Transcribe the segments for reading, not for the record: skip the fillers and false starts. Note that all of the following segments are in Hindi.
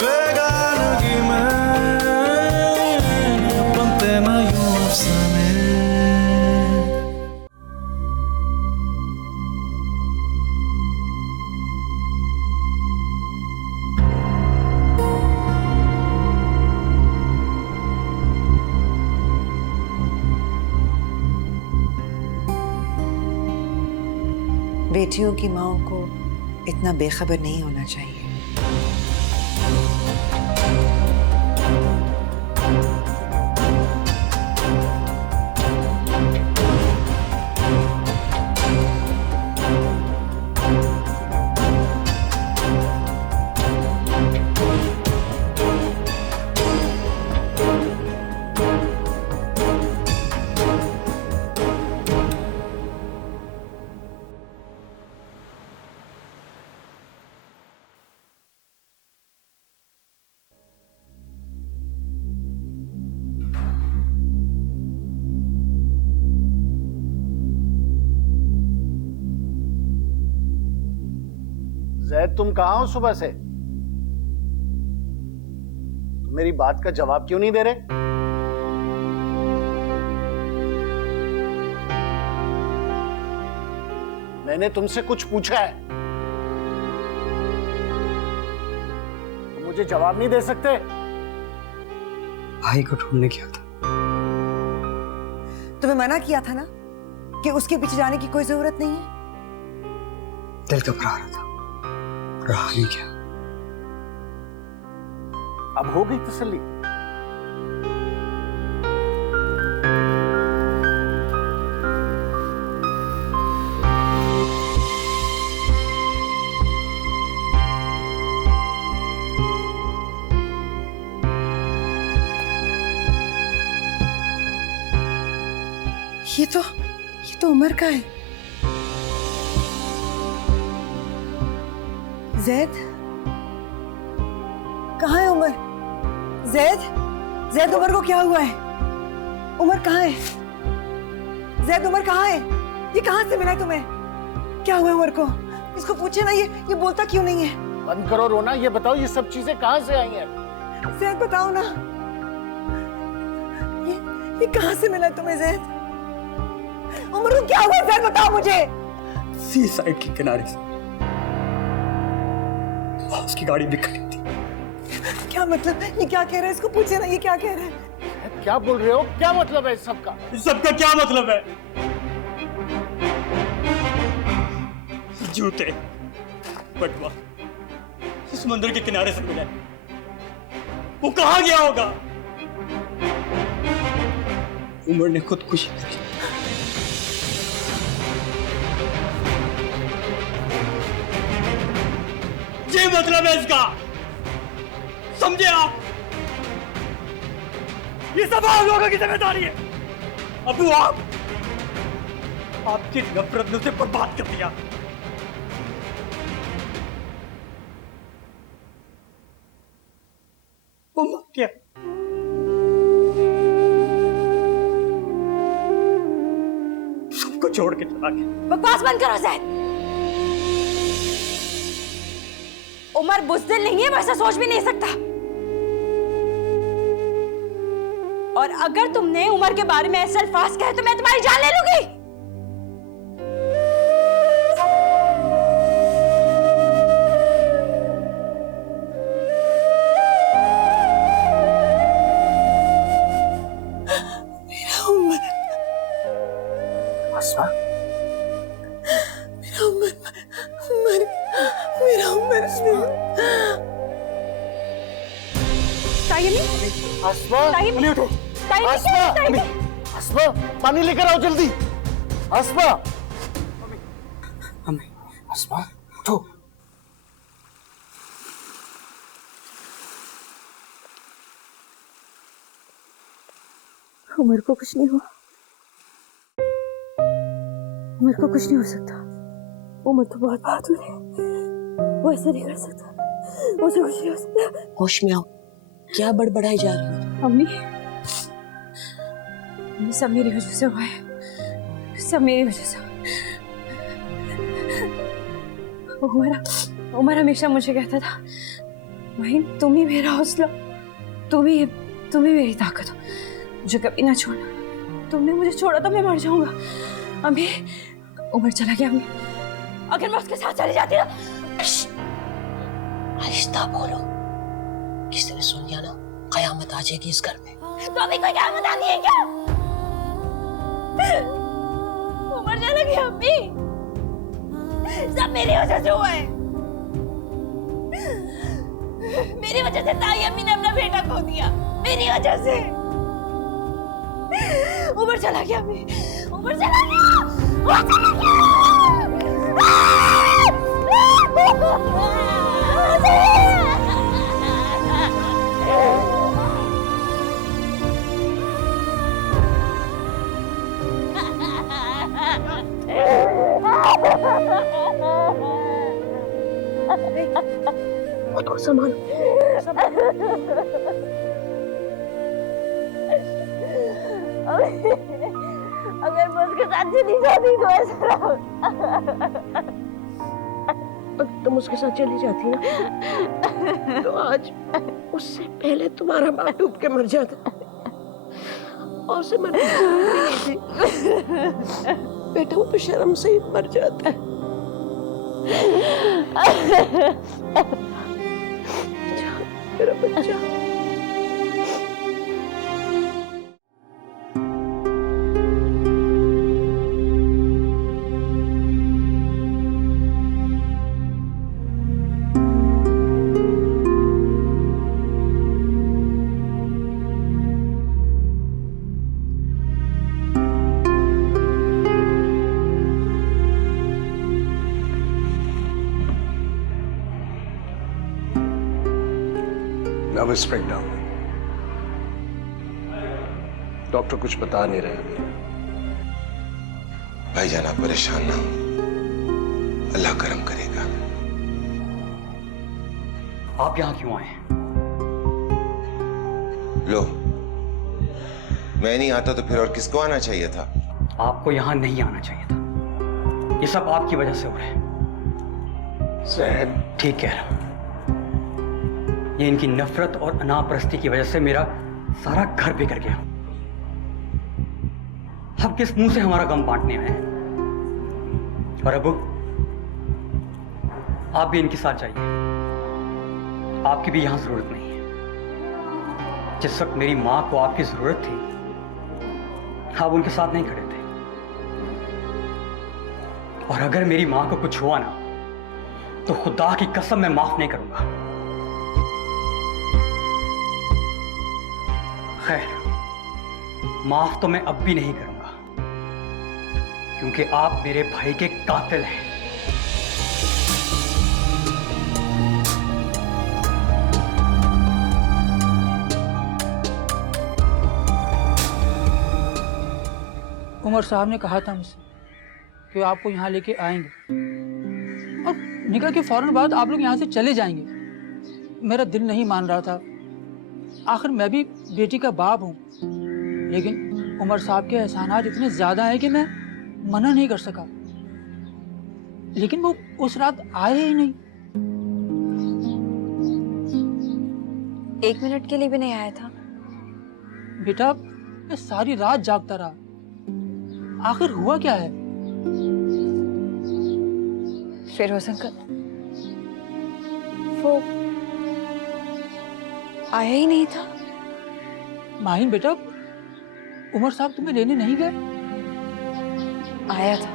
बेगानगी में बनते ना यूं अफसाने। बेटियों की माओं को इतना बेखबर नहीं होना चाहिए। जैद, तुम कहाँ हो सुबह से? तुम मेरी बात का जवाब क्यों नहीं दे रहे? मैंने तुमसे कुछ पूछा है, तुम मुझे जवाब नहीं दे सकते? भाई को ढूंढने गया था। तुम्हें मना किया था ना कि उसके पीछे जाने की कोई जरूरत नहीं है। दिल घबरा रहा था, रहा नहीं क्या। अब हो गई तसल्ली? ये तो उमर का है। जैद, कहाँ है उमर? जैद उमर को क्या हुआ है? उमर कहाँ है? जैद, उमर कहाँ है? ये कहाँ से मिला तुम्हें? क्या हुआ उमर को? इसको पूछे ना, ये बोलता क्यों नहीं है? बंद करो रोना, ये बताओ ये सब चीजें कहाँ से आई हैं? जैद बताओ ना, ये कहाँ से मिला तुम्हें जैद? उमर को क्या हुआ जैद बताओ मुझे। सी साइड के किनारे से उसकी गाड़ी दिख रही थी। क्या मतलब? ये क्या कह रहा है? इसको पूछे ना, ये क्या कह रहा है? क्या बोल रहे हो? क्या मतलब है इस सबका? इस सबका क्या मतलब है? जूते बटवा समुद्र के किनारे से मिला, वो कहाँ गया होगा? उमर ने खुदकुशी की। ये मतलब है इसका, समझे आप? ये सब आप लोगों की जिम्मेदारी है। अबू, आपकी नफरत ने उसे बर्बाद कर दिया। वो मर गया। सबको छोड़ के चला गया। बकवास बंद करो जैद। उमर बुज़दिल नहीं है, वैसा सोच भी नहीं सकता। और अगर तुमने उमर के बारे में ऐसे अल्फाज कहे तो मैं तुम्हारी जान ले लूंगी। मेरा उमर, अस्मा, मेरा उमर मेरा उमर तायमी, अस्मा, तायमी, उठो। तायमी, अस्मा, तायमी। अस्मा, पानी लेकर आओ जल्दी। अस्मा, अस्मा, उठो। उमर को कुछ नहीं हुआ, उमर को कुछ नहीं हो सकता। उमर तो बहुत बहादुर है, वो ऐसा नहीं कर सकता, उसे कुछ नहीं हो सकता। होश में आओ, क्या बड़बड़ाई जा रही हो? अम्मी, सब मेरी वजह से हुआ है, सब मेरी वजह से। उमर हमेशा मुझे कहता था माहिन, तुम ही मेरा हौसला, तुम ही मेरी ताकत हो। मुझे कभी ना छोड़ना। तुमने मुझे छोड़ा तो मैं मर जाऊंगा। अम्मी, उमर चला गया अम्मी। अगर मैं उसके साथ चली जाती ना। आहिस्ता बोलो, किसी ने सुन लिया ना कयामत आ जाएगी इस घर में। तो अभी कोई कयामत आनी है क्या? उमर चला गया अम्मी, सब मेरी वजह से हुआ है। मेरी वजह से ताई अम्मी ने अपना बेटा खो दिया, मेरी वजह से। उमर चला गया अम्मी, उमर चला गया, उमर चला तो संभालो। अगर मैं उसके साथ चली जाती तो ऐसा अगर तुम उसके साथ चली जाती ना तो आज उससे पहले तुम्हारा बाप डूब के मर जाता और उसे मरने की जरूरत नहीं थी। बेटा वो तो शर्म से ही मर जाता है। जा, मेरा बच्चा। Nervous breakdown. डॉक्टर कुछ बता नहीं रहे अभी। भाईजान आप परेशान ना हो, अल्लाह करम करेगा। आप यहाँ क्यों आए? लो, मैं नहीं आता तो फिर और किसको आना चाहिए था? आपको यहाँ नहीं आना चाहिए था। ये सब आपकी वजह से हो रहा है। जैद, ठीक कह रहा हूं। ये इनकी नफरत और अनापरस्ती की वजह से मेरा सारा घर बिगड़ गया। अब किस मुंह से हमारा गम बांटने आए हैं? और अबू, आप भी इनके साथ जाइए। आपकी भी यहां जरूरत नहीं है। जिस वक्त मेरी मां को आपकी जरूरत थी, आप उनके साथ नहीं खड़े थे। और अगर मेरी मां को कुछ हुआ ना, तो खुदा की कसम मैं माफ नहीं करूंगा। खैर, माफ तो मैं अब भी नहीं करूंगा, क्योंकि आप मेरे भाई के कातिल हैं। उमर साहब ने कहा था मुझसे कि आपको यहाँ लेके आएंगे और निकाह के फौरन बाद आप लोग यहाँ से चले जाएंगे। मेरा दिल नहीं मान रहा था। आखिर मैं भी बेटी का बाप हूँ, लेकिन उमर साहब के एहसानात इतने ज्यादा हैं कि मैं मना नहीं कर सका। लेकिन वो उस रात आए ही नहीं। 1 मिनट के लिए भी नहीं आया था। बेटा, मैं सारी रात जागता रहा। आखिर हुआ क्या है? फिरोज अंकल वो आया ही नहीं था। माहिन बेटा, उमर साहब तुम्हें लेने नहीं गए? आया था,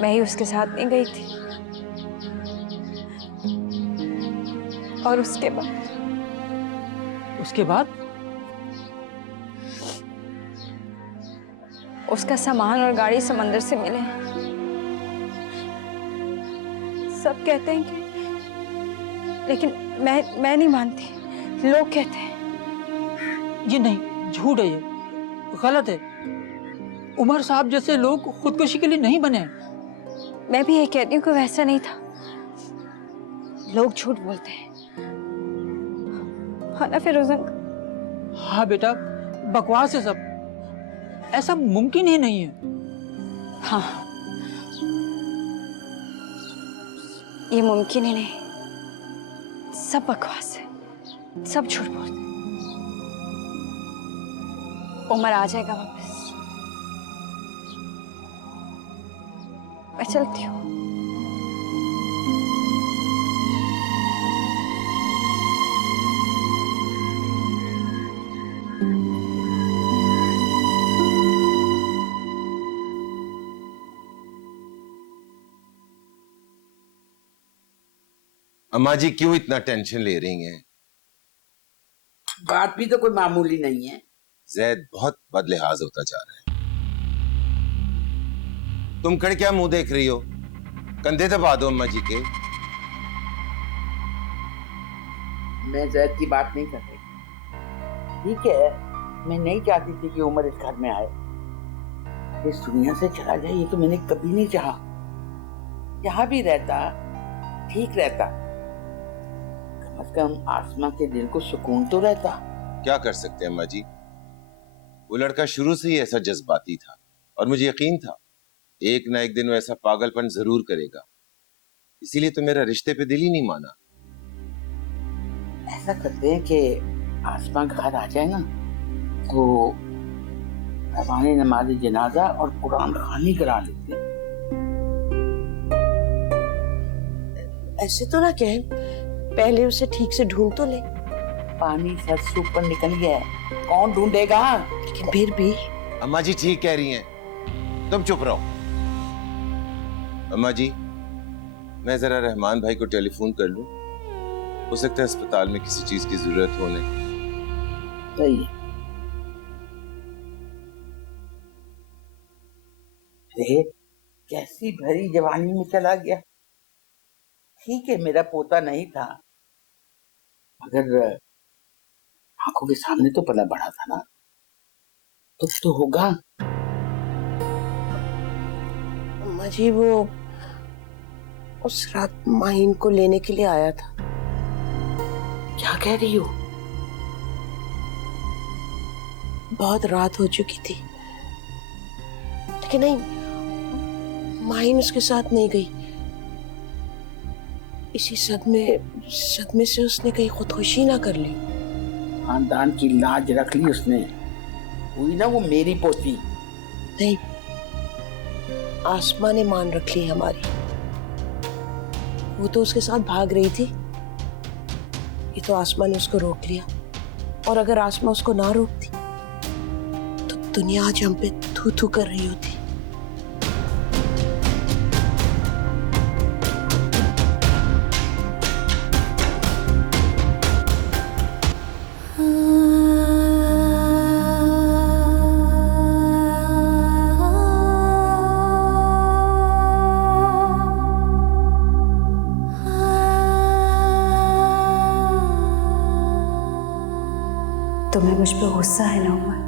मैं ही उसके साथ नहीं गई थी। और उसके बाद उसका सामान और गाड़ी समंदर से मिले। सब कहते हैं कि, लेकिन मैं नहीं मानती। लोग कहते हैं। ये नहीं, झूठ है, ये गलत है। उमर साहब जैसे लोग खुदकुशी के लिए नहीं बने। मैं भी ये कहती हूँ कि वैसा नहीं था। लोग झूठ बोलते हैं, हाँ ना फिरोज अंकल? हाँ बेटा, बकवास है सब। ऐसा मुमकिन ही नहीं है। हाँ, ये मुमकिन ही नहीं। सब बकवास है, सब झूठ बोलते हैं। उमर आ जाएगा वापस। मैं चलती हूँ। अम्मा जी क्यों इतना टेंशन ले रही हैं? बात भी तो कोई मामूली नहीं है। जैद बहुत बदलिहाज होता जा रहा है। तुम खड़े क्या मुंह देख रही हो? कंधे दबा दो अम्मा जी के। मैं जैद की बात नहीं कर रही। ठीक है, मैं नहीं चाहती थी कि उमर इस घर में आए, इस दुनिया से चला जाए, ये तो मैंने कभी नहीं चाहा। यहाँ भी रहता ठीक रहता, कम से कम आसमां के दिल को सुकून तो रहता। क्या कर सकते हैं अम्मा जी, वो लड़का शुरू से ही ऐसा जज्बाती था और मुझे यकीन था एक ना एक दिन वो ऐसा पागलपन जरूर करेगा। इसीलिए तो मेरा रिश्ते पे दिल ही नहीं माना। ऐसा करते हैं कि आसमां घर आ जाए ना, तो हमारे नमाज जनाजा और कुरान खानी करा लेते हैं। ऐसे तो ना कहें, पहले उसे ठीक से ढूंढ तो ले। पानी सर से ऊपर निकल गया है, कौन ढूंढेगा? लेकिन फिर भी अम्मा जी ठीक कह रही हैं, तुम चुप रहो। अम्मा जी, मैं जरा रहमान भाई को टेलीफोन कर लूं, हो सकता है अस्पताल में किसी चीज की जरूरत होने। सही है। अरे कैसी भरी जवानी में चला गया। ठीक है, मेरा पोता नहीं था, मगर आंखों के सामने तो पला बड़ा था ना, कुछ तो होगा। अम्मा जी वो उस रात माहिन को लेने के लिए आया था। क्या कह रही हो? बहुत रात हो चुकी थी, लेकिन नहीं, माहिन उसके साथ नहीं गई। इसी सदमे से उसने कहीं खुदकुशी ना कर ली। खानदान की लाज रख ली उसने। हुई ना वो मेरी पोती। नहीं, आसमां ने मान रख ली हमारी। वो तो उसके साथ भाग रही थी, ये तो आसमां ने उसको रोक लिया। और अगर आसमां उसको ना रोकती तो दुनिया आज हम पे थू थू कर रही होती। तुम्हें मुझ पर गुस्सा है ना उमर?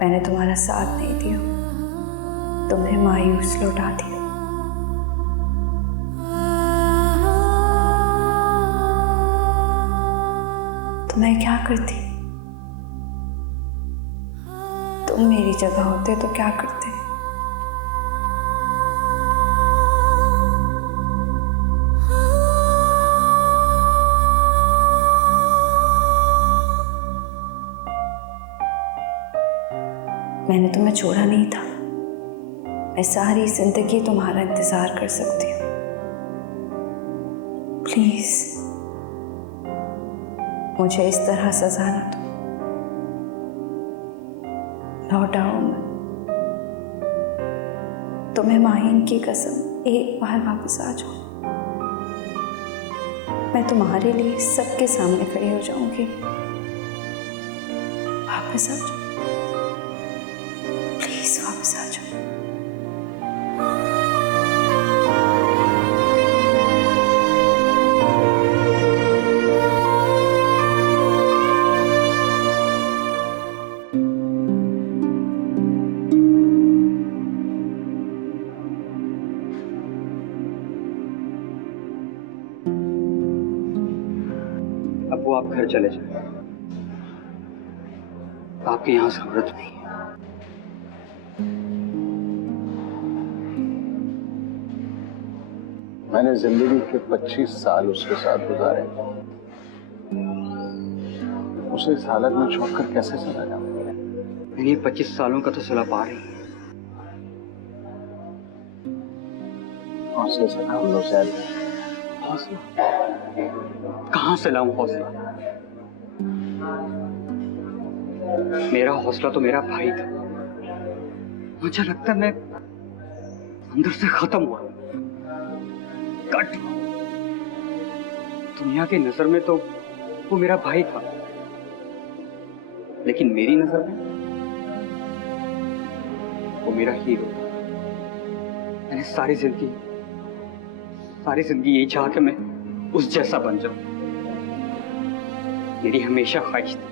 मैंने तुम्हारा साथ नहीं दिया, तुम्हें मायूस लौटा दिया। तो मैं क्या करती? तुम मेरी जगह होते तो क्या करते? मैंने तुम्हें छोड़ा नहीं था। मैं सारी जिंदगी तुम्हारा इंतजार कर सकती हूँ। प्लीज मुझे इस तरह सजा न दो। लौट आओ मत। तुम्हें माहिन की कसम, एक बार वापस आ जाओ। मैं तुम्हारे लिए सबके सामने खड़ी हो जाऊंगी। वापस आ जाओ, प्लीज वापस आ जाओ। अब वो आप घर चले जाए, आपकी यहां जरूरत नहीं है। मैंने जिंदगी के 25 साल उसके साथ गुजारे, उसे इस हालत में छोड़कर कैसे चला जाऊं? इन्हीं 25 सालों का तो सिला पार है। हौसले से काम लो शायद। हौसला कहाँ से लाऊं हौसला? मेरा हौसला तो मेरा भाई था। मुझे लगता है मैं अंदर से खत्म हुआ, कट। दुनिया की नजर में तो वो मेरा भाई था, लेकिन मेरी नजर में वो मेरा हीरो था। मैंने सारी जिंदगी यही चाहा कि मैं उस जैसा बन जाऊं। मेरी हमेशा ख्वाहिश थी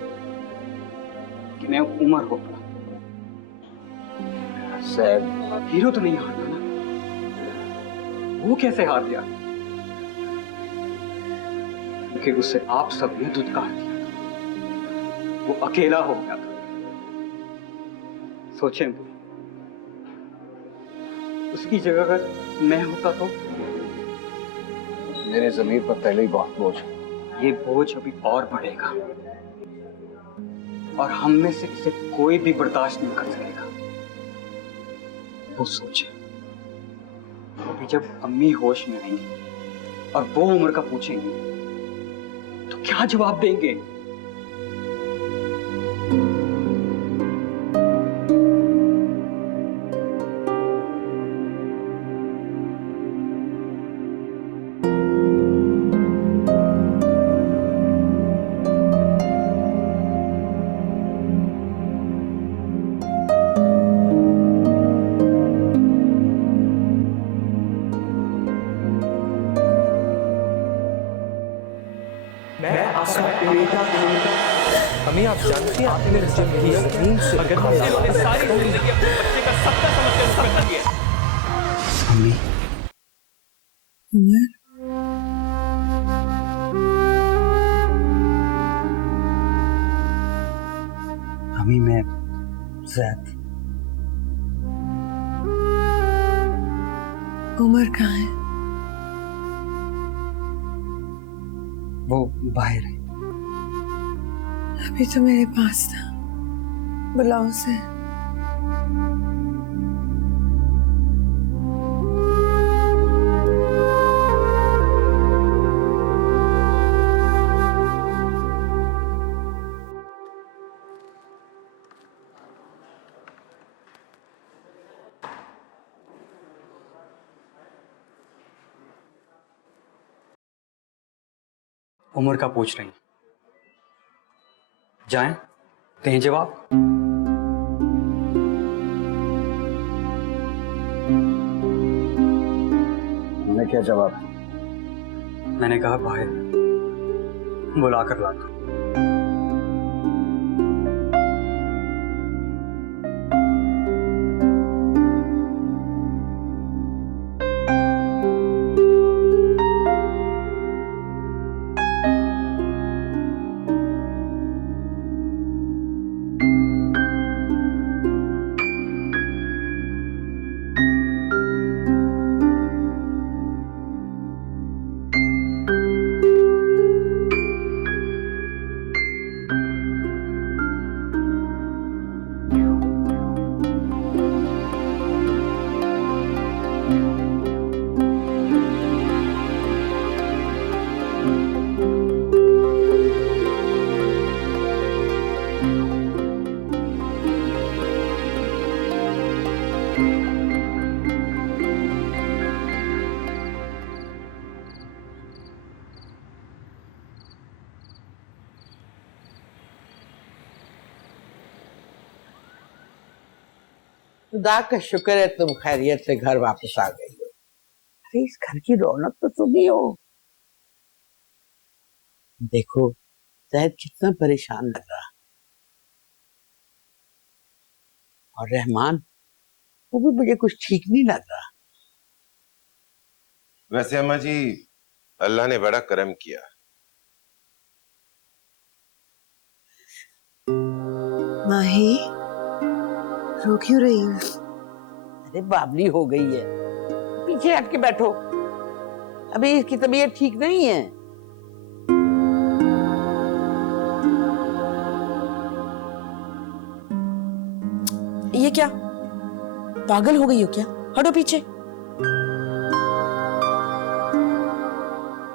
कि मैं उमर को पाऊं। हीरो तो नहीं हारता ना, वो कैसे हार गया? क्योंकि उसे आप सबने धुतकार दिया था, वो अकेला हो गया था। सोचें, उसकी जगह अगर मैं होता तो मेरे जमीर पर पहले ही बहुत बोझ है। ये बोझ अभी और बढ़ेगा, और हम में से इसे कोई भी बर्दाश्त नहीं कर सकेगा। वो सोचे, अभी जब अम्मी होश में आएंगी और वो उम्र का पूछेंगे तो क्या जवाब देंगे? हमें आप जानती हैं, आपने जब मेरी जमीन से अगर मैंने सारी जिंदगी अपने बच्चे का सत्ता समझ कर उसमें कर दिया। अम्मी, उमर, अम्मी मैं ज़ैद। उमर कहाँ है? वो बाहर है। अभी तो मेरे पास था, बुलाओ उसे। उम्र का पूछ रही हैं, जाएं, दें जवाब। मैं क्या जवाब? मैंने कहा बाहर बुला कर ला दो। खुदा का शुक्र है तुम खैरियत से घर वापस आ गई हो। अरे इस घर की रौनक तो तुम ही हो। देखो ज़ैद कितना परेशान लग रहा, और रहमान वो भी मुझे कुछ ठीक नहीं लग रहा। वैसे अम्मा जी, अल्लाह ने बड़ा करम किया। माही, रो क्यों रही हो? अरे बाबली हो गई है, पीछे हट के बैठो। अभी इसकी तबीयत ठीक नहीं है। ये क्या, पागल हो गई हो क्या? हटो पीछे।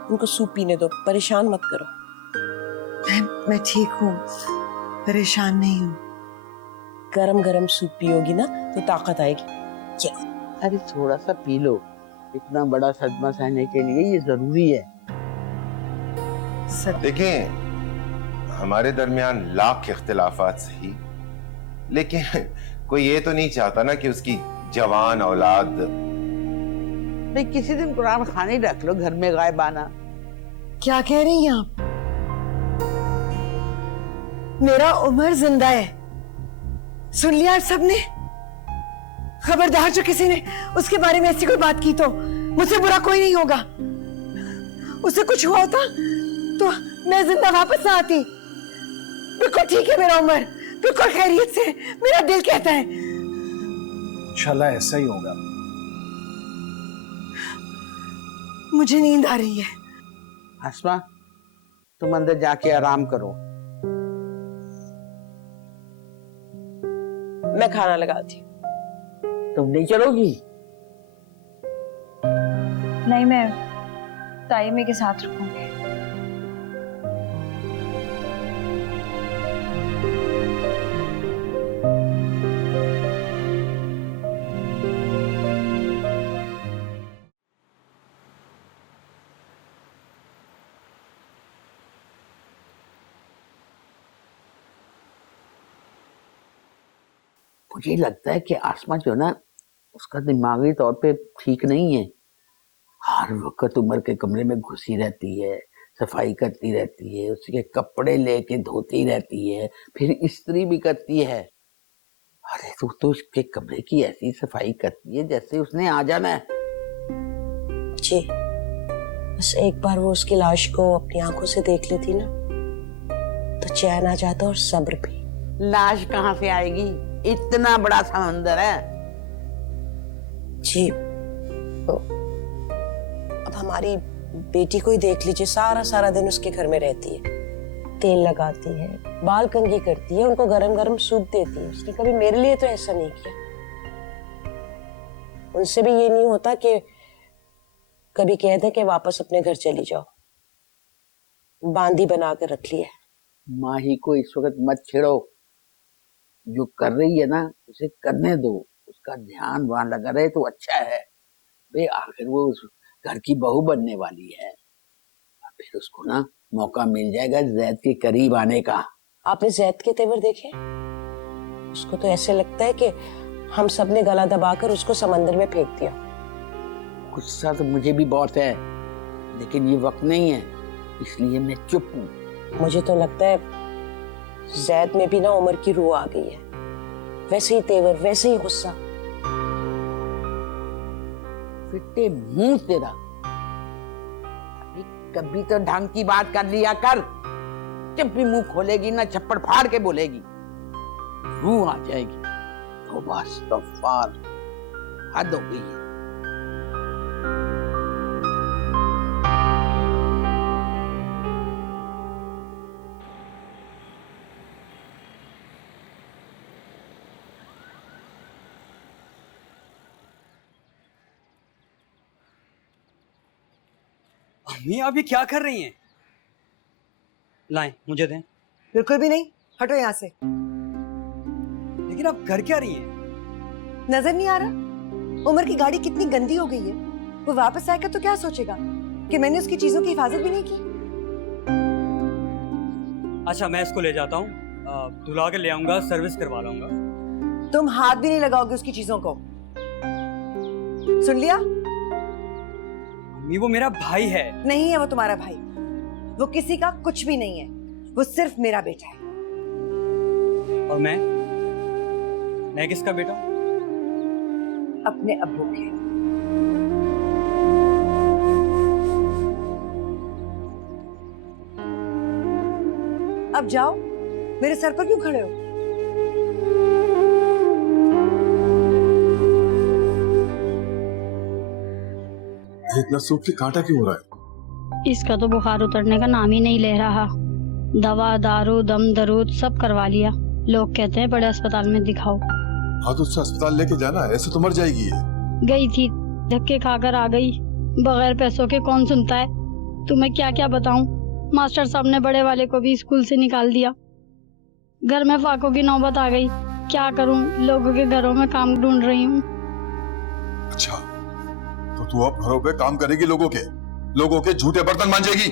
उनको सूप पीने दो, परेशान मत करो। मैं ठीक हूँ, परेशान नहीं हूँ। गरम गरम सूप पियोगी ना तो ताकत आएगी। क्या? अरे थोड़ा सा पी लो, इतना बड़ा सदमा सहने के लिए ये जरूरी है। देखिए, हमारे दरमियान लाख इख्तिलाफात सही, लेकिन कोई ये तो नहीं चाहता ना कि उसकी जवान औलाद। भाई किसी दिन कुरान खाने रख लो घर में गायबाना। क्या कह रही हैं आप? मेरा उमर जिंदा है, सुन लिया सबने? खबरदार जो किसी ने उसके बारे में ऐसी कोई बात की तो मुझसे बुरा कोई नहीं होगा। उसे कुछ हुआ होता तो मैं जिंदा वापस ना आती। बिल्कुल ठीक है मेरा उमर, बिल्कुल खैरियत से, मेरा दिल कहता है। इंशाल्लाह ऐसा ही होगा। मुझे नींद आ रही है। आसमा, तुम अंदर जाके आराम करो। मैं खाना लगाती हूँ। तुम नहीं चलोगी? नहीं, मैं ताइमी के साथ रुकूंगी। मुझे लगता है कि आसमा जो ना, उसका दिमागी तौर पे ठीक नहीं है। हर वक्त उमर के कमरे में घुसी रहती है, सफाई करती रहती है, उसके कपड़े लेके धोती रहती है, फिर इस्त्री भी करती है। अरे तो उसके कमरे की ऐसी सफाई करती है जैसे उसने आ जाना है। जी, बस एक बार वो उसकी लाश को अपनी आंखों से देख लेती ना तो चैन आ जाता और सब्र भी। लाश कहाँ से आएगी? इतना बड़ा समंदर है। जी, अब हमारी बेटी को ही देख लीजिए, सारा सारा दिन उसके घर में रहती है, तेल लगाती है, बाल कंघी करती है, उनको गरम गरम सूप देती है। उसने कभी मेरे लिए तो ऐसा नहीं किया। उनसे भी ये नहीं होता कि कभी कह दे कि वापस अपने घर चली जाओ। बांदी बना कर रख लिया। माही को इस वक्त मत छेड़ो। जो कर रही है ना उसे करने दो, उसका ध्यान वहां लगा रहे तो अच्छा है। भाई आखिर वो उस घर की बहू बनने वाली है, फिर उसको ना मौका मिल जाएगा जैद के करीब आने का। आपने जैद के तेवर देखे? उसको तो ऐसे लगता है कि हम सब ने गला दबाकर उसको समंदर में फेंक दिया। गुस्सा तो मुझे भी बहुत है, लेकिन ये वक्त नहीं है, इसलिए मैं चुप हूँ। मुझे तो लगता है जैद में भी ना उम्र की रूह आ गई है। वैसे ही तेवर, वैसे ही गुस्सा। फिटे मुंह तेरा, कभी तो ढंग की बात कर लिया कर। जब भी मुंह खोलेगी ना छप्पड़ फाड़ के बोलेगी, रूह आ जाएगी। तो बस तो फार हद हो गई है। अम्मी आप ये क्या कर रही हैं? लाएं, मुझे दें। बिल्कुल भी नहीं, हटो यहाँ से। लेकिन आप घर क्या रही हैं? नजर नहीं आ रहा उमर की गाड़ी कितनी गंदी हो गई है? वो वापस आएगा तो क्या सोचेगा कि मैंने उसकी चीजों की हिफाजत भी नहीं की। अच्छा, मैं इसको ले जाता हूँ, धुला के ले आऊंगा, सर्विस करवा लाऊंगा। तुम हाथ भी नहीं लगाओगे उसकी चीजों को, सुन लिया? अम्मी वो मेरा भाई है। नहीं है वो तुम्हारा भाई, वो किसी का कुछ भी नहीं है, वो सिर्फ मेरा बेटा है। और मैं किसका बेटा हूँ? अपने अब्बू के। अब जाओ, मेरे सर पर क्यों खड़े हो? इतना सूख के कांटा क्यों हो रहा है? इसका तो बुखार उतरने का नाम ही नहीं ले रहा। दवा दारू दम दरूद सब करवा लिया। लोग कहते हैं बड़े अस्पताल में दिखाओ। हाँ तो उससे अस्पताल लेके जाना, ऐसे तो मर जाएगी ये। गई थी, धक्के खाकर आ गई। बगैर पैसों के कौन सुनता है? तुम्हें क्या क्या बताऊं। मास्टर साहब ने बड़े वाले को भी स्कूल से निकाल दिया। घर में फाकों की नौबत आ गई। क्या करूं, लोगों के घरों में काम ढूंढ रही हूँ। अच्छा, तो तू अब घरों पे काम करेगी, लोगों के झूठे बर्तन मांजेगी?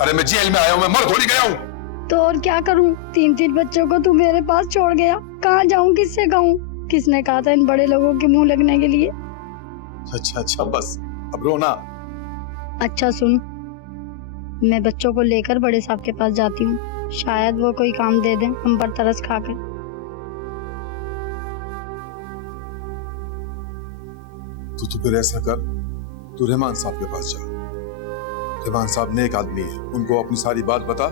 अरे मैं जेल में आया हूँ, मैं मर थोड़ी गया हूँ। तो और क्या करूं? 3-3 बच्चों को तू मेरे पास छोड़ गया। कहाँ जाऊं, किससे कहूं? किसने कहा था इन बड़े लोगों के मुंह लगने के लिए? अच्छा बस अब रोना। अच्छा सुन, मैं बच्चों को लेकर बड़े साहब के पास जाती हूँ। शायद वो कोई काम दे दें हम पर तरस खाकर। तो फिर ऐसा कर, तू रहमान साहब के पास जा। रहमान साहब नेक आदमी है, उनको अपनी सारी बात बता,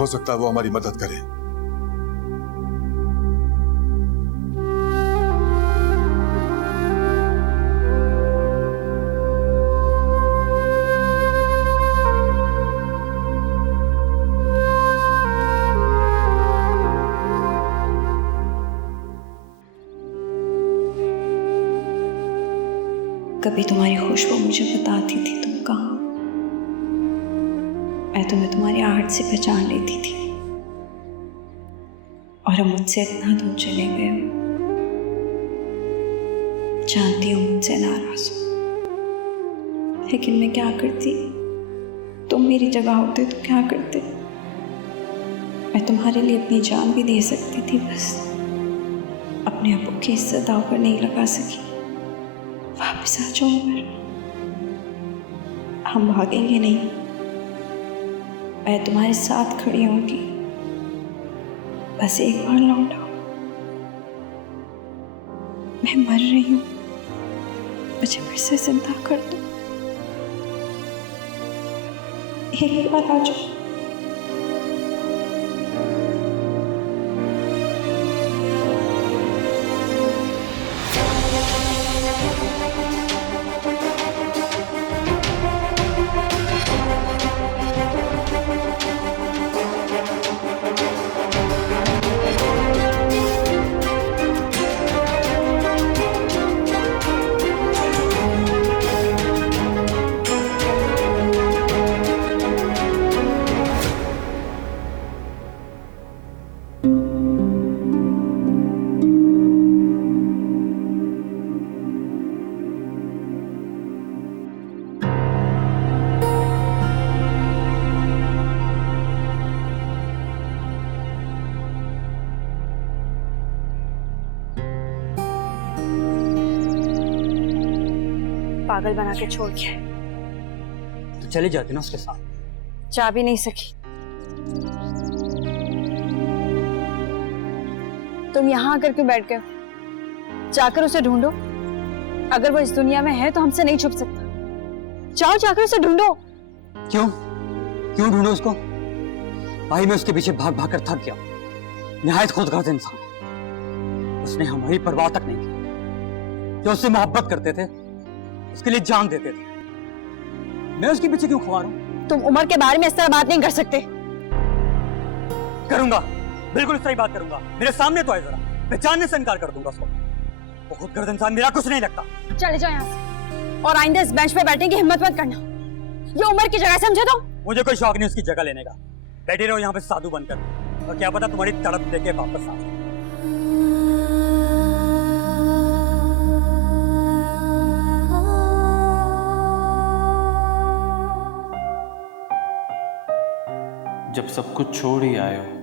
हो सकता है वो हमारी मदद करे। कभी तुम्हारी खुशबू मुझे बताती थी तुम कहाँ। मैं तुम्हें तुम्हारी आहट से पहचान लेती थी। और अब मुझसे इतना दूर चले गए हो। जानती हूँ मुझसे नाराज हो, लेकिन मैं क्या करती? तुम मेरी जगह होते तो क्या करते? मैं तुम्हारे लिए अपनी जान भी दे सकती थी, बस अपने अब्बू की इज्जत दांव पर नहीं लगा सकी। वापस आ जाओ उमर, हम भागेंगे नहीं। मैं तुम्हारे साथ खड़ी होंगी, बस एक बार लौट आओ। मैं मर रही हूँ, मुझे फिर से जिंदा कर दो। एक बार आ जाओ। पागल बना के छोड़ के तो चली जाती ना उसके साथ। जा भी नहीं सकी। तुम यहाँ आकर क्यों बैठ गए? जाकर उसे ढूंढो। अगर वो इस दुनिया में है तो हमसे नहीं छुप सकता। जाओ जाकर उसे ढूंढो। क्यों ढूंढो उसको? भाई मैं उसके पीछे भाग भाग कर थक गया। निहायत खुदगर्ज इंसान। उसने हमारी परवाह तक नहीं की। जो उससे मोहब्बत करते थे उसके लिए जान देते थे। मैं उसके पीछे क्यों खुआ रहा हूं? तुम उमर के बारे में इस तरह बात नहीं कर सकते। करूंगा, बिल्कुल इस तरह बात करूंगा। मेरे सामने तो है, जरा मैं जानने से इनकार कर दूंगा उसको। बहुत गर्द इंसान, मेरा कुछ नहीं लगता। चले जाओ यहाँ से, और आइंदा इस बेंच पे बैठने की हिम्मत मत करना। ये उमर की जगह, समझे? तो मुझे कोई शौक नहीं उसकी जगह लेने का। बैठे रहो यहाँ पे साधु बनकर, और क्या पता तुम्हारी तड़प देके वापस आ जाए। जब सब कुछ छोड़ ही आए हो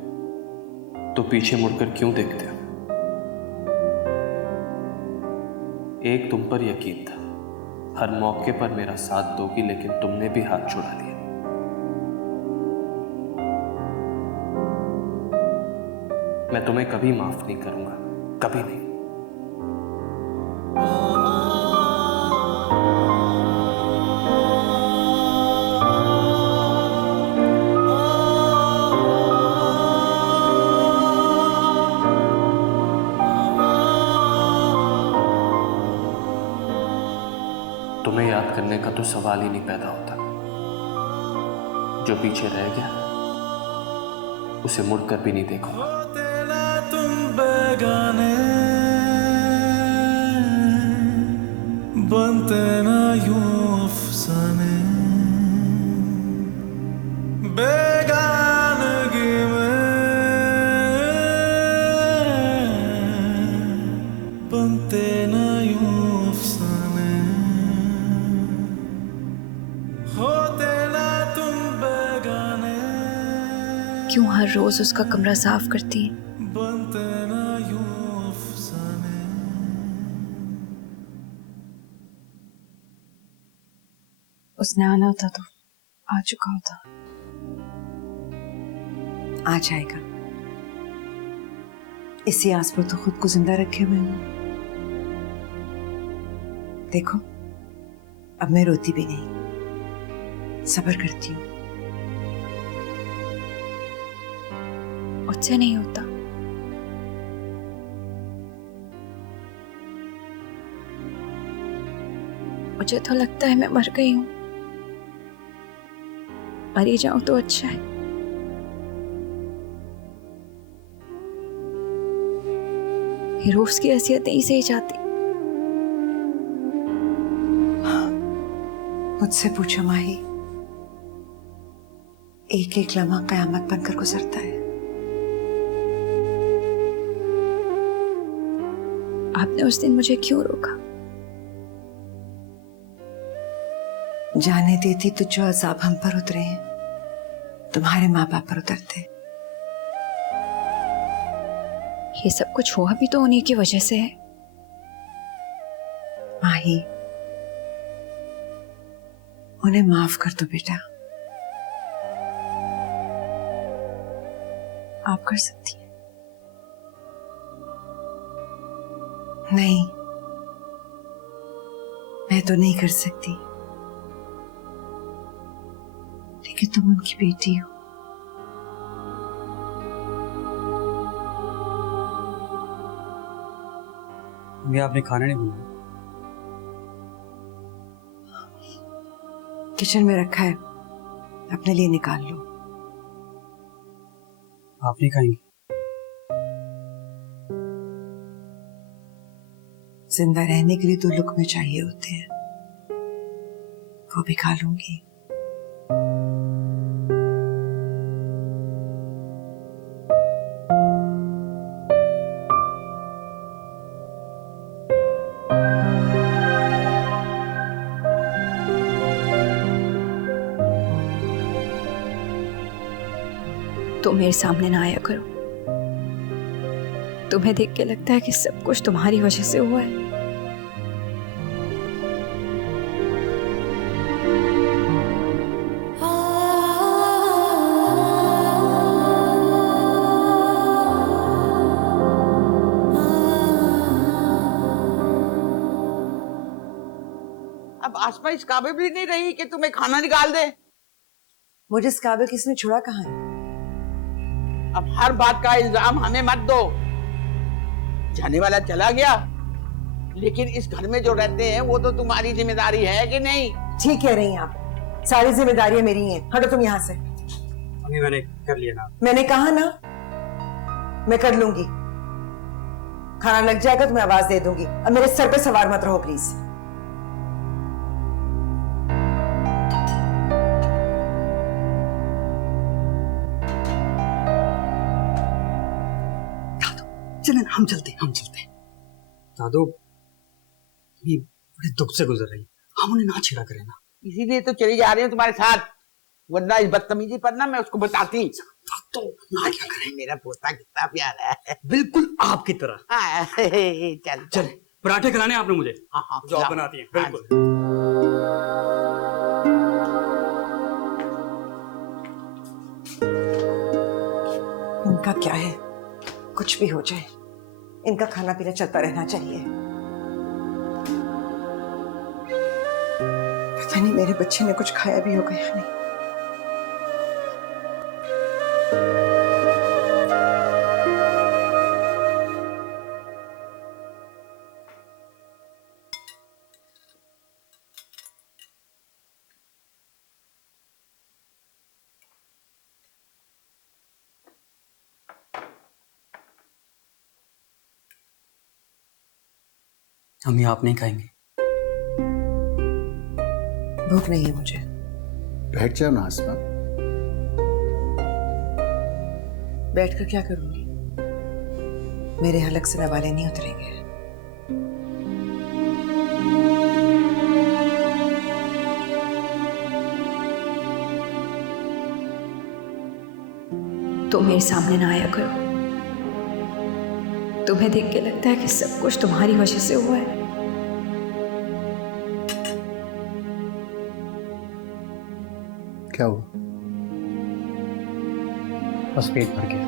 तो पीछे मुड़कर क्यों देखते हो? एक तुम पर यकीन था, हर मौके पर मेरा साथ दोगी, लेकिन तुमने भी हाथ छुड़ा लिया। मैं तुम्हें कभी माफ नहीं करूंगा, कभी नहीं। तुम्हें याद करने का तो सवाल ही नहीं पैदा होता। जो पीछे रह गया उसे मुड़कर भी नहीं देखूंगा। तुम बेगाने बनते ना यूं अफसाने, बेगानगी में बनते ना यूं अफसाने, होते ना तुम बेगाने। क्यों हर रोज उसका कमरा साफ करती है? बनते ना यूं अफसाने। उसने आना था तो आ चुका होता। आ जाएगा। इसी आस पर तो खुद को जिंदा रखे हुए हूं। देखो, अब मैं रोती भी नहीं, सब्र करती हूँ। मुझसे नहीं होता। मुझे तो लगता है मैं मर गई हूं। मरी जाऊं तो अच्छा है। हीरोज की हैसियत नहीं सही जाती। मुझसे पूछो माही, एक एक लम्हा कयामत बनकर गुजरता है। आपने उस दिन मुझे क्यों रोका? जाने देती तो जो अजाब हम पर उतरे हैं तुम्हारे माँ बाप पर उतरते। ये सब कुछ हुआ भी तो उन्हीं की वजह से है। माही, उन्हें माफ कर दो बेटा। आप कर सकती हैं। नहीं, मैं तो नहीं कर सकती, लेकिन तुम उनकी बेटी हो। ये आपने खाना नहीं बनाया? किचन में रखा है, अपने लिए निकाल लो। आप नहीं खाएंगी? जिंदा रहने के लिए दो लुक़्मे चाहिए होते हैं, वो भी खा लूंगी। तो मेरे सामने ना आया करो। तुम्हें देख के लगता है कि सब कुछ तुम्हारी वजह से हुआ है। अब आसमा इस काबिल भी नहीं रही कि तुम्हें खाना निकाल दे। मुझे इस काबिल किसने छुड़ा कहाँ है? अब हर बात का इल्जाम हमें मत दो। जाने वाला चला गया, लेकिन इस घर में जो रहते हैं वो तो तुम्हारी जिम्मेदारी है कि नहीं? ठीक कह रही हैं आप, सारी जिम्मेदारियां मेरी हैं। हटो तुम यहाँ से। अभी मैंने कर लिया ना। मैंने कहा ना, मैं कर लूंगी। खाना लग जाएगा तो मैं आवाज दे दूंगी। अब मेरे सर पे सवार मत रहो प्लीज। चलें ना, हम चलते हैं। दादू ये बड़े दुख से गुजर रही, हम उन्हें ना छेड़ा करें ना। इसीलिए तो चली जा रही हूँ तुम्हारे साथ, वरना इस बदतमीजी पर ना मैं उसको बताती। तो ना क्या करें? मेरा पोता कितना प्यारा है। बिल्कुल आपकी तरह। चल चल, पराठे खिलाने आपने मुझे। हाँ, जो आप बनाती हैं। बिल्कुल। इनका क्या है, कुछ भी हो जाए, इनका खाना पीना चलता रहना चाहिए। पता नहीं मेरे बच्चे ने कुछ खाया भी होगा या नहीं। अम्मी आप नहीं खाएंगे? भूख नहीं है मुझे। बैठ जाओ ना आसमा। बैठकर क्या करूंगी? मेरे हलक से दबाले नहीं उतरेंगे। तुम मेरे सामने ना आया करो। तुम्हें देख के लगता है कि सब कुछ तुम्हारी वजह से हुआ है। क्या हुआ? बस पेट भर गया।